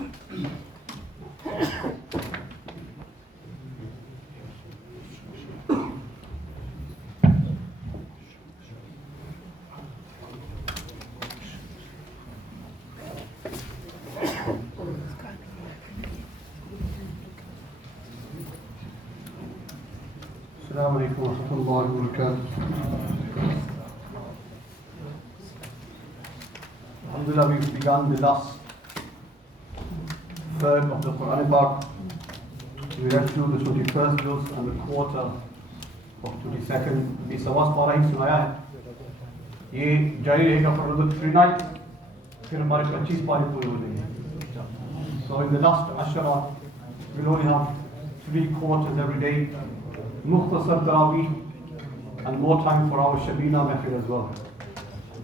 Assalamu alaikum wa rahmatullahi wa barakatuh. Alhamdulillah, we've begun the last third of the Quran Pak. We read through the 21st juz and the quarter of 22nd. We sawas para hi sunaya hai. Ye jari rahega for another 3 nights. Fir hamare 25 pare pure ho jayenge. So in the last ashara, we'll only have 3 quarters every day. Mukhtasar TARAVEEH and more time for our Shabina method as well.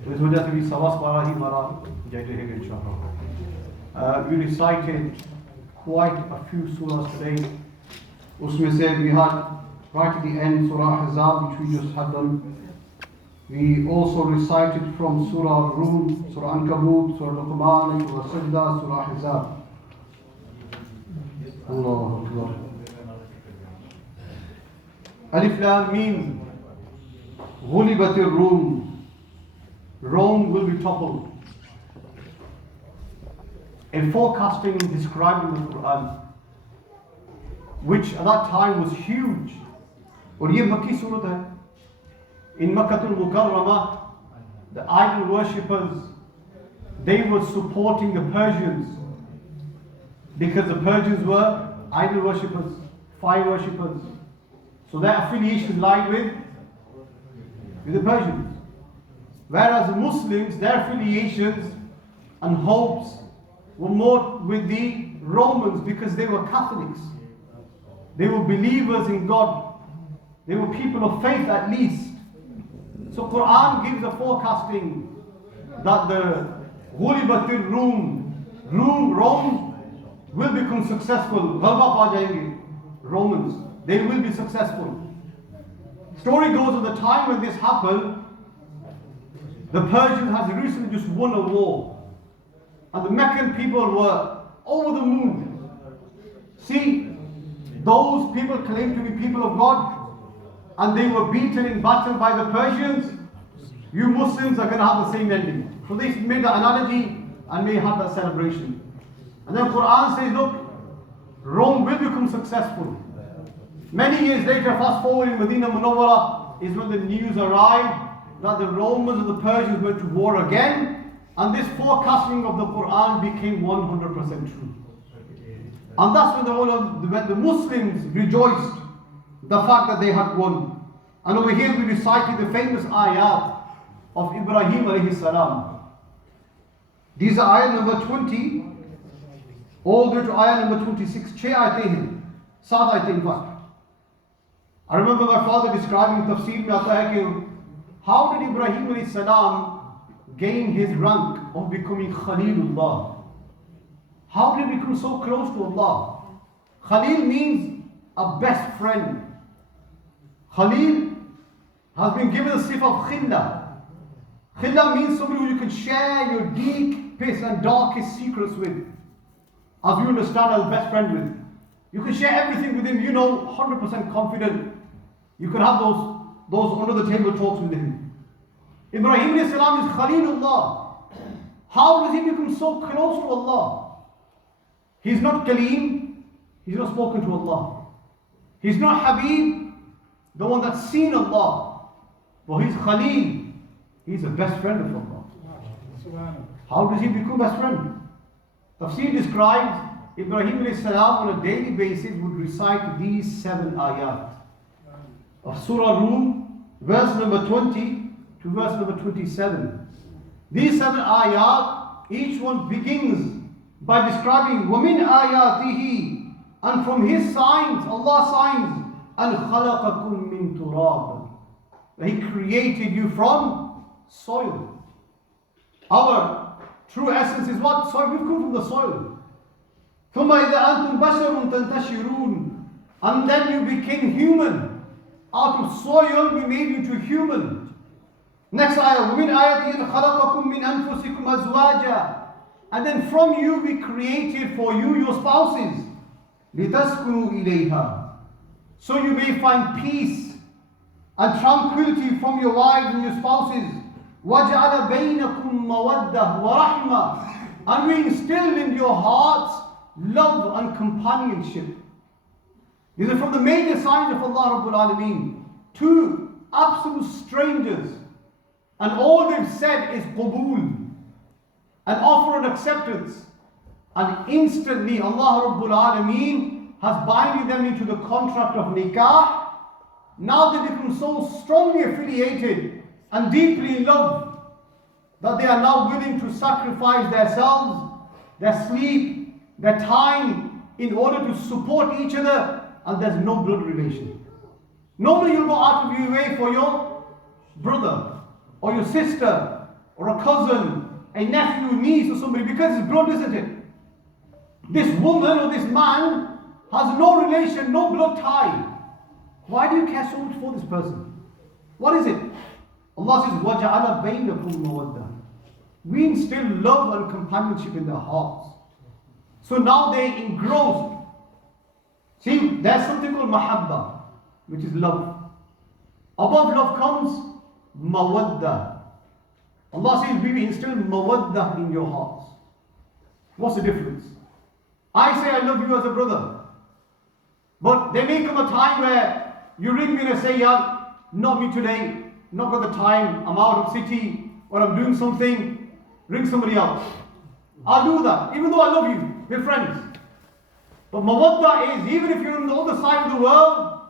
So इस वजह से भी सवास पारा ही हमारा जारी रहेगा इंशाअल्लाह. We recited quite a few surahs today. उसमें से we had right at the end Surah Ahzab, which we just had done. We also recited from Surah Rum, Surah Ankabut, Surah Luqman, Surah Sajda, Surah Ahzab. Allahu Akbar. Alif Lam Mim. غُلِبَتِ الرُّومُ. Rome will be toppled. A forecasting described in the Quran, which at that time was huge. और ये मक्की सूरत है. In Makkatul Mukarramah, the idol worshippers, they were supporting the Persians because the Persians were idol worshippers, fire worshippers. So their affiliation lied with the Persians. Whereas the Muslims, their affiliations and hopes were more with the Romans because they were Catholics. They were believers in God. They were people of faith at least. So Quran gives a forecasting that the Ghulibatir Rome will become successful. Ghalba pa jayenge. Romans, they will be successful. Story goes of the time when this happened, the Persians had recently just won a war. And the Meccan people were over the moon. See, those people claimed to be people of God, and they were beaten in battle by the Persians. You Muslims are going to have the same ending. So they made the analogy and may have that celebration. And then Quran says, look, Rome will become successful. Many years later, fast forward in Medina Munawwara, is when the news arrived that the Romans and the Persians went to war again, and this forecasting of the Quran became 100% true. And that's when the Muslims rejoiced the fact that they had won. And over here we recited the famous ayat of Ibrahim alayhi salam. These are ayat number 20 all the way to ayat number 26. 6 ayatein hain, 7 ayatein in fact. I remember my father describing tafsir mein aata hai ki how did Ibrahim alayhi salam gain his rank of becoming Khalilullah? How did he become so close to Allah? Khalil means a best friend. Khalil has been given the sif of khilla. Khilla means somebody who you can share your deepest and darkest secrets with. As you understand, as best friend with. You can share everything with him, you know, 100% confident. You can have those under the table talks with him. Ibrahim alayhi salam is Khalilullah. How does he become so close to Allah? He's not Kaleem, he's not spoken to Allah. He's not Habib, the one that's seen Allah. But he's Khalil, he's the best friend of Allah. How does he become best friend? Tafsir describes Ibrahim alayhi salam on a daily basis would recite these 7 ayat of Surah Rum, verse number 20 to verse number 27. These 7 ayat, each one begins by describing وَمِنْ آيَاتِهِ, and from his signs, Allah's signs, أَنْ خَلَقَكُم مِّن تُرَابٍ, that he created you from soil. Our true essence is what? Soil. We've come from the soil. ثُمَّ إِذَا أَنْتُمْ بَشَرٌ تَنْتَشِرُونَ, and then you became human. Out of soil we made you to human. Next ayah, وَمِنْ آيَاتِهِ أَنْ خَلَقَكُم مِّنْ أَنفُسِكُمْ أَزْوَاجًا, And then from you we created for you your spouses. لِتَسْكُنُوا إِلَيْهَا. So you may find peace and tranquility from your wives and your spouses. وَجَعَلَ بَيْنَكُمْ مَوَدَّةً وَرَحْمَةً. And we instilled in your hearts love and companionship. These are from the major signs of Allah Rabbul Alameen. Two absolute strangers, and all they've said is qabool, an offer and acceptance. And instantly Allah Rabbul Alameen has binded them into the contract of nikah. Now they become so strongly affiliated and deeply in love that they are now willing to sacrifice themselves, their sleep, their time in order to support each other, and there's no blood relation. Normally you'll go out of your way for your brother or your sister or a cousin, a nephew, niece or somebody because it's blood, isn't it? This woman or this man has no relation, no blood tie. Why do you care so much for this person? What is it? Allah says, وَجَعَلَ بَيْنَكُمْ مَوَدَّةً. We instill love and companionship in their hearts. So now they engrossed. See, there's something called mahabba, which is love. Above love comes mawadda. Allah says, we instill mawadda in your hearts. What's the difference? I say I love you as a brother. But there may come a time where you ring me and I say, yeah, not me today, not got the time, I'm out of city, or I'm doing something, ring somebody else. I'll do that, even though I love you, we're friends. But mawadda is, even if you're on the other side of the world,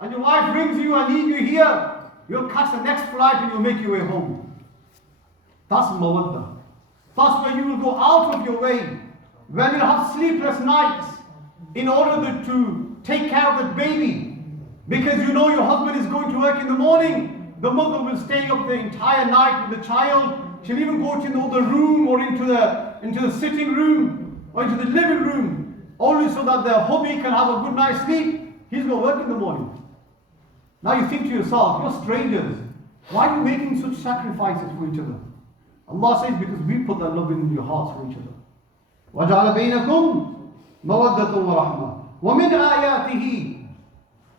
and your wife rings you, I need you here, you'll catch the next flight and you'll make your way home. That's mawadda. That's where you will go out of your way, when you'll have sleepless nights, in order to take care of the baby. Because you know your husband is going to work in the morning, the mother will stay up the entire night with the child. She'll even go to the room or into the sitting room or into the living room, only so that the hubby can have a good night's sleep. He's going to work in the morning. Now you think to yourself, you're strangers. Why are you making such sacrifices for each other? Allah says, because we put that love in your hearts for each other. وَجَعَلَ بَيْنَكُمْ مَوَدَّةً وَرَحْمَةً وَمِنْ آيَاتِهِ.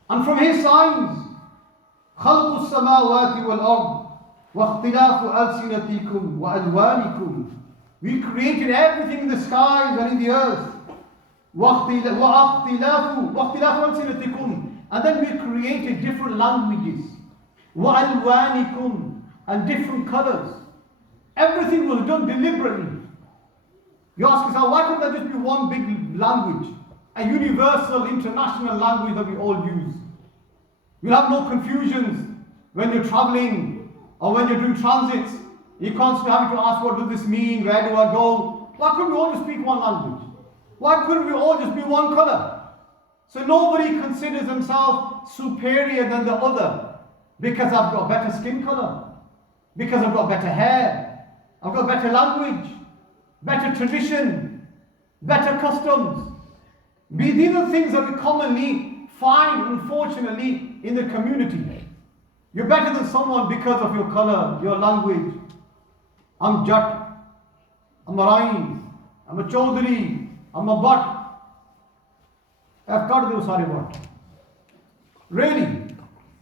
And from His signs, خَلْقُ السَّمَاوَاتِ وَالْأَرْضِ وَاخْتِلَافُ أَلْسِنَتِكُمْ وَأَلْوَانِكُمْ. We created everything in the skies and in the earth. وَاخْتِلَافُ أَلْسِنَتِكُمْ. And then we created different languages. وَأَلْوَانِكُمْ. And different colors. Everything was done deliberately. You ask yourself, why couldn't there just be one big language? A universal international language that we all use. You'll have no confusions when you're traveling or when you're doing transits. You constantly having to ask, what does this mean? Where do I go? Why couldn't we all just speak one language? Why couldn't we all just be one color? So nobody considers himself superior than the other because I've got better skin color, because I've got better hair, I've got better language, better tradition, better customs. These are things that we commonly find, unfortunately, in the community. You're better than someone because of your color, your language. I'm Jat, I'm a Rai, I'm a Chaudhary, I'm a Bhatt. I've got those sare what? Really?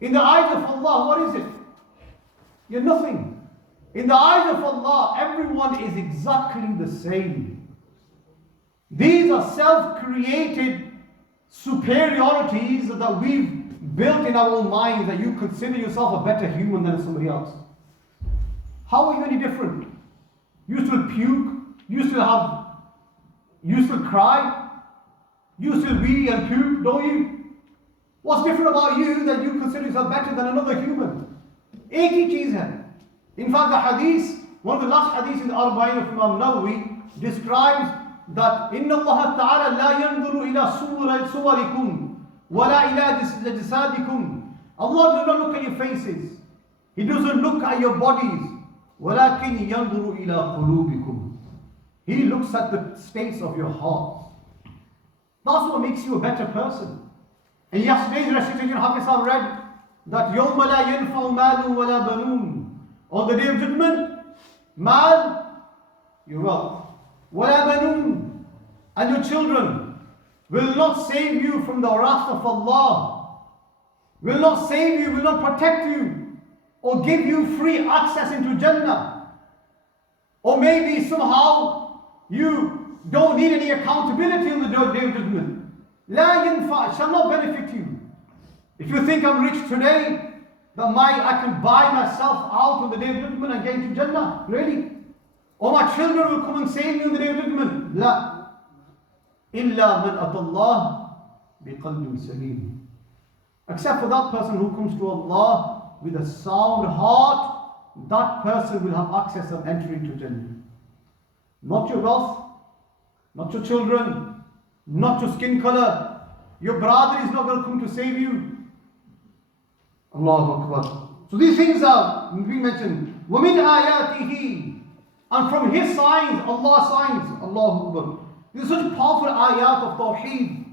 In the eyes of Allah, what is it? You're nothing. In the eyes of Allah, everyone is exactly the same. These are self-created superiorities that we've built in our own minds, that you consider yourself a better human than somebody else. How are you any different? You still puke, you still cry, you still wee and puke, don't you? What's different about you that you consider yourself better than another human? Ek hi cheez hai. In fact, the hadith, one of the last hadiths in the Arba'in of Imam Nawawi, describes that إِنَّ اللَّهَ تَعَالَى لَا يَنْظُرُ إِلَى صُوَرِكُمْ وَلَا إِلَى جَسَادِكُمْ. Allah does not look at your faces. He doesn't look at your bodies. وَلَكِنْ يَنْظُرُ إِلَى قُلُوبِكُمْ. He looks at the states of your hearts. That's what makes you a better person. In yesterday's recitation, HAFIZ read that يَوْمَ لَا يَنْفَعُ مَالٌ وَلَا بَنُونَ. On the day of judgment, mal, your wealth, وَلَا بَنُونَ. And your children will not save you from the wrath of Allah, will not save you, will not protect you, or give you free access into Jannah. Or maybe somehow you don't need any accountability on the day of judgment. لا ينفع, shall not benefit you. If you think I'm rich today, that I can buy myself out on the day of judgment and get into Jannah, really? Or my children will come and save me on the day of judgment. لا. إلا من أتى الله بقلب سليم. Except for that person who comes to Allah with a sound heart, that person will have access and entry into Jannah. Not your wealth, not your children, not your skin color. Your brother is not going to come to save you. Allahu Akbar. So these things are being mentioned. وَمِنْ آيَاتِهِ. And from His signs, Allah's signs, Allahu Akbar. These are such powerful ayat of Tawheed,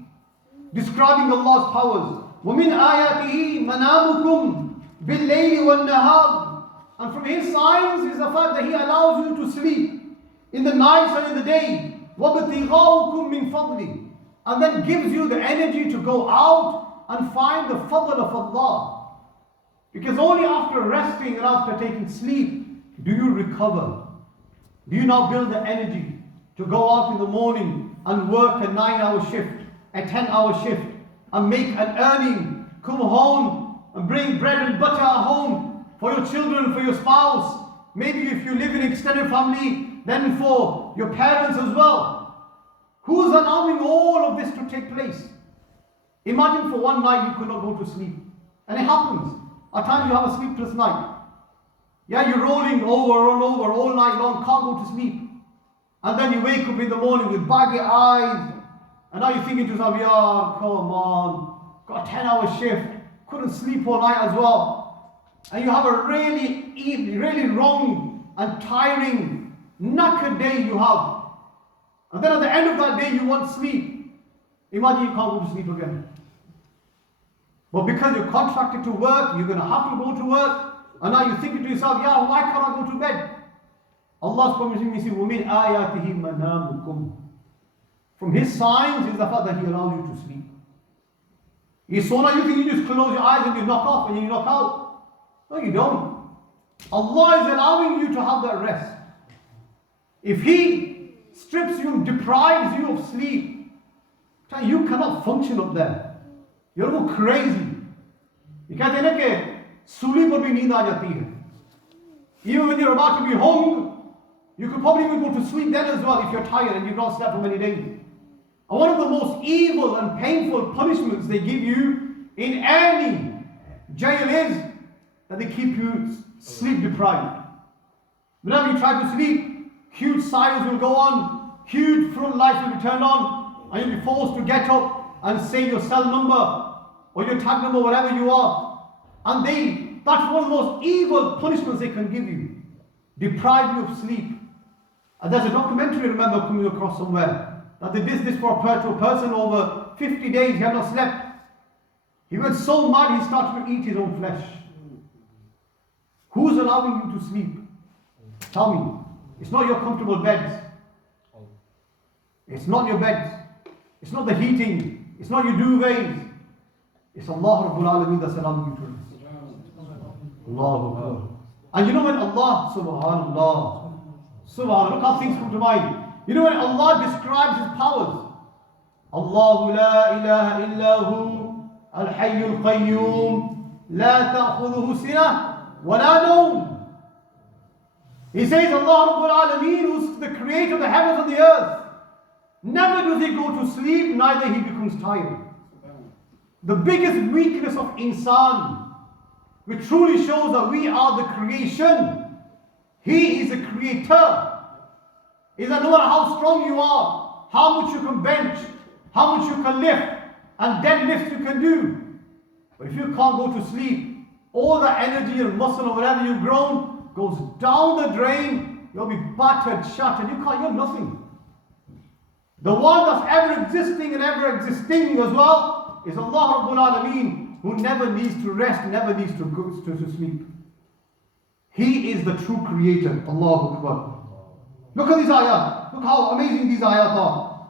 describing Allah's powers. وَمِنْ آيَاتِهِ مَنَامُكُمْ بِاللَّيْلِ وَالنَّهَارِ. And from His signs is the fact that He allows you to sleep in the nights and in the day. وَابْتِغَاؤُكُمْ مِنْ فَضْلِهِ. And then gives you the energy to go out and find the fadl of Allah. Because only after resting and after taking sleep do you recover. Do you now build the energy to go out in the morning and work a 9-hour shift, a 10-hour shift, and make an earning, come home and bring bread and butter at home for your children, for your spouse, maybe if you live in extended family, then for your parents as well. Who's allowing all of this to take place? Imagine for one night you could not go to sleep. And it happens. At times you have a sleepless night. Yeah, you're rolling over and over all night long, can't go to sleep. And then you wake up in the morning with baggy eyes. And now you're thinking to yourself, yeah, come on, got a 10-hour shift, couldn't sleep all night as well. And you have a really wrong and tiring, knackered day you have. And then at the end of that day you want sleep. Imagine you can't go to sleep again. But because you're contracted to work, you're going to have to go to work. And now you're thinking to yourself, yeah, why can't I go to bed? Allah's promising me, وَمِنْ آيَاتِهِ مَنَامُكُمْ. From His signs is the fact that He allows you to sleep. You saw now, you think you just close your eyes and you knock off and you knock out. No, you don't. Allah is allowing you to have that rest. If He strips you and deprives you of sleep, you cannot function up there. You're more crazy. You कहते हैं ना कि सूली पर भी नींद आ जाती है. Even when you're about to be hung, you could probably even go to sleep then as well if you're tired and you've not slept for many days. And one of the most evil and painful punishments they give you in any jail is that they keep you sleep deprived. Whenever you try to sleep, huge sirens will go on, huge front lights will be turned on, and you'll be forced to get up and say your cell number or your tag number, whatever you are. And that's one of the most evil punishments they can give you. Deprive you of sleep. And there's a documentary, I remember, coming across somewhere, that they did this for a person over 50 days, he had not slept. He went so mad he started to eat his own flesh. Who's allowing you to sleep? Tell me. It's not your comfortable beds. It's not your beds. It's not the heating. It's not your duvets. It's Allah Rabbul Alameen that's allowing you to rest. Allahu Akbar. And you know when Allah, Subhanallah, look how things come to mind. You know when Allah describes His powers. Allahu la ilaha illahu al-hayyul qayyum la ta'khudhuhu sinah wa la nawm. He says Allah Rabbul Alameen, who's the creator of the heavens and the earth. Never does He go to sleep, neither He becomes tired. The biggest weakness of insan, which truly shows that we are the creation, He is the creator, is that no matter how strong you are, how much you can bench, how much you can lift, and deadlifts you can do, but if you can't go to sleep, all the energy and muscle or whatever you've grown goes down the drain, you'll be battered, shattered, you're nothing. The one that's ever existing and ever existing as well is Allah Rabbul Alameen, who never needs to rest, never needs to go to sleep. He is the true creator. Allahu Akbar. Look at these ayat. Look how amazing these ayat are.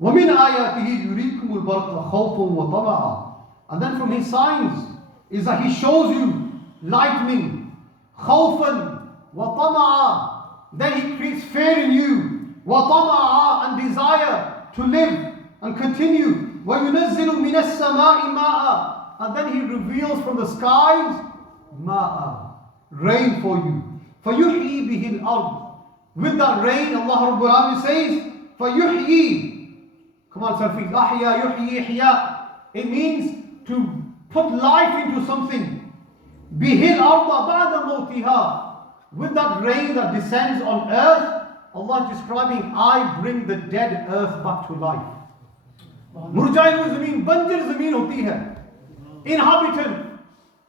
وَمِنْ آيَاتِهِ يُرِيكُمُ الْبَرْقَ خَوْفًا وَطَمَعًا. And then from his signs is that he shows you lightning, خَوْفًا وَطَمَعًا. Then he creates fear in you, وَطَمَعًا, and desire to live and continue. وَيُنَزِّلُ مِنَ السَّمَاءِ مَاءً. And then he reveals from the skies مَاءً, rain for you. فَيُحْيِي بِهِ الْأَرْضِ. With that rain, Allah Rabbul Alamin says, فَيُحْيِي. Come on, Sarfi. أَحْيَا يُحْيِي إِحْيَاء. It means to put life into something. بِهِ الْأَرْضَ بَعْدَ مَوْتِهَا. With that rain that descends on earth, Allah is describing, I bring the dead earth back to life. Murjai hu zameen, banjar zameen hoti hai. Inhabitant.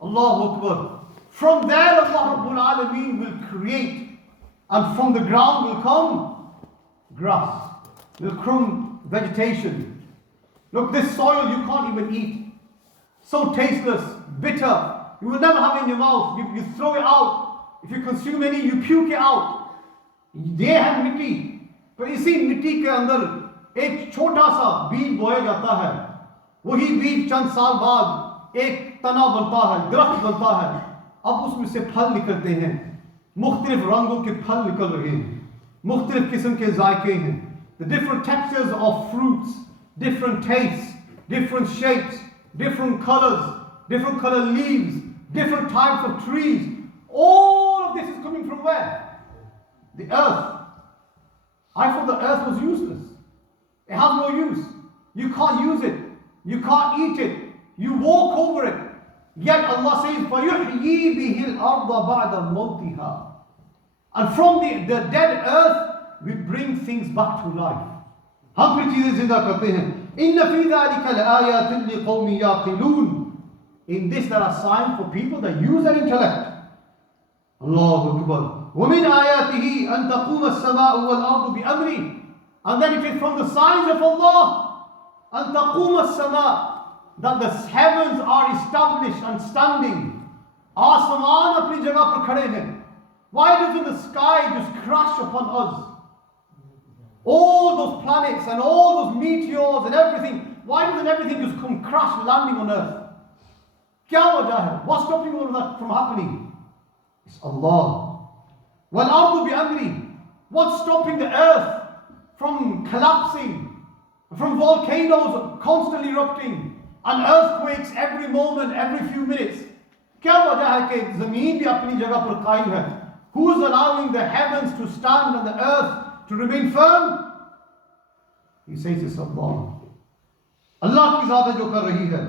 Allahu Akbar. From there Allah Rabbul Alameen will create, and from the ground will come grass, will come vegetation. Look, this soil you can't even eat. So tasteless, bitter. You will never have it in your mouth. You throw it out. If you consume any, you puke it out. ये है मिट्टी, पर इसी मिट्टी के अंदर एक छोटा सा बीज बोया जाता है. वही बीज चंद साल बाद एक तना बनता है, दरख्त बनता है. अब उसमें से फल निकलते हैं. मुख्तलिफ रंगों के फल निकल रहे हैं, मुख्तलिफ किस्म के जायके हैं. The different textures of fruits, different tastes, different shapes, different color leaves, different types of trees. All of this is coming from where? The earth. I thought the earth was useless. It has no use. You can't use it. You can't eat it. You walk over it. Yet Allah says, فَيُحْيِي بِهِ الْأَرْضَ بَعْدَ مَوْتِهَا. And from the dead earth, we bring things back to life. हम फिर चीजें जिंदा करते हैं. إِنَّ فِي ذَلِكَ لَآيَاتٍ لِقَوْمٍ يَعْقِلُونَ. In this there are signs for people that use their intellect. Allahu Akbar. وَمِنْ آيَاتِهِ أَن تَقُومَ السَّمَاءُ وَالْأَرْضُ بِأَمْرِهِ. And then it is from the signs of Allah, أَن تَقُومَ السَّمَاءُ, that the heavens are established and standing. Asaman apni jagah par khade hain. Why doesn't the sky just crash upon us? All those planets and all those meteors and everything, why doesn't everything just come crash landing on earth? Kya wajah hai? What's stopping all of that from happening? It's Allah. وَالْأَرْضُ بِأَمْرِهِ. What's stopping the earth from collapsing, from volcanoes constantly erupting, and earthquakes every moment, every few minutes? Kya wajah hai ke zameen bhi apni jagah par qaim hai? Who is allowing the heavens to stand and the earth to remain firm? He says it's Allah. Allah ki zaat hai jo kar rahi hai.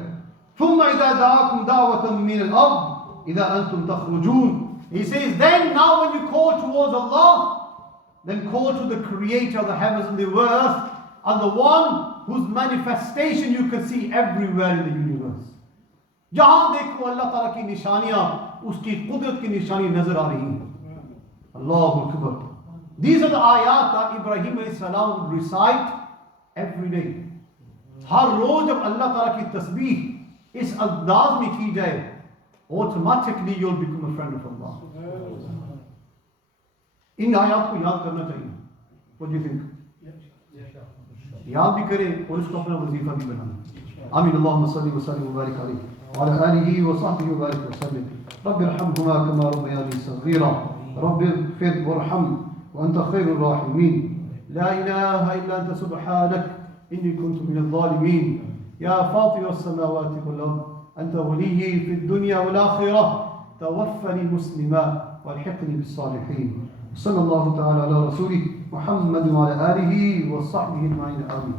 ثُمَّ إِذَا دَعَاكُمْ دَعْوَةً مِّنَ الْأَرْضِ إِذَا أَنْتُمْ تَخْرُجُونَ. He says, then now when you call towards Allah, then call to the creator of the heavens and the earth, and the one whose manifestation you can see everywhere in the universe. Jahan dekho Allah Ta'ala ki nishaniyan, uski qudrat ki nishani nazar aa rahi hai. Allahu Akbar. These are the ayat that Ibrahim alayhi salam would recite every day. Har roz jab Allah Ta'ala ki tasbih is andaz mein ki jaye, automatically you'll become a friend of Allah. इन आयात को याद करना चाहिए. What do you think? याद भी करें और इसको अपना वजीफा भी बनाना. आमीन. अल्लाहुम्मा सल्ली व सल्लिम व बारिक अलैहि व अला आलिहि व सहबिहि व बारिक व सल्लिम. रब्bi irhamhuma kama rabbayani saghira. Rabbi ighfir warham wa anta khairur rahimin. La ilaha illa anta subhanak inni kuntu minadh dhalimin. Ya fatir as-samawati wal ard أنت وليي في الدنيا والآخرة توفني مسلما والحقني بالصالحين. صلى الله تعالى على رسوله محمد وعلى آله وصحبه أجمعين. آمين.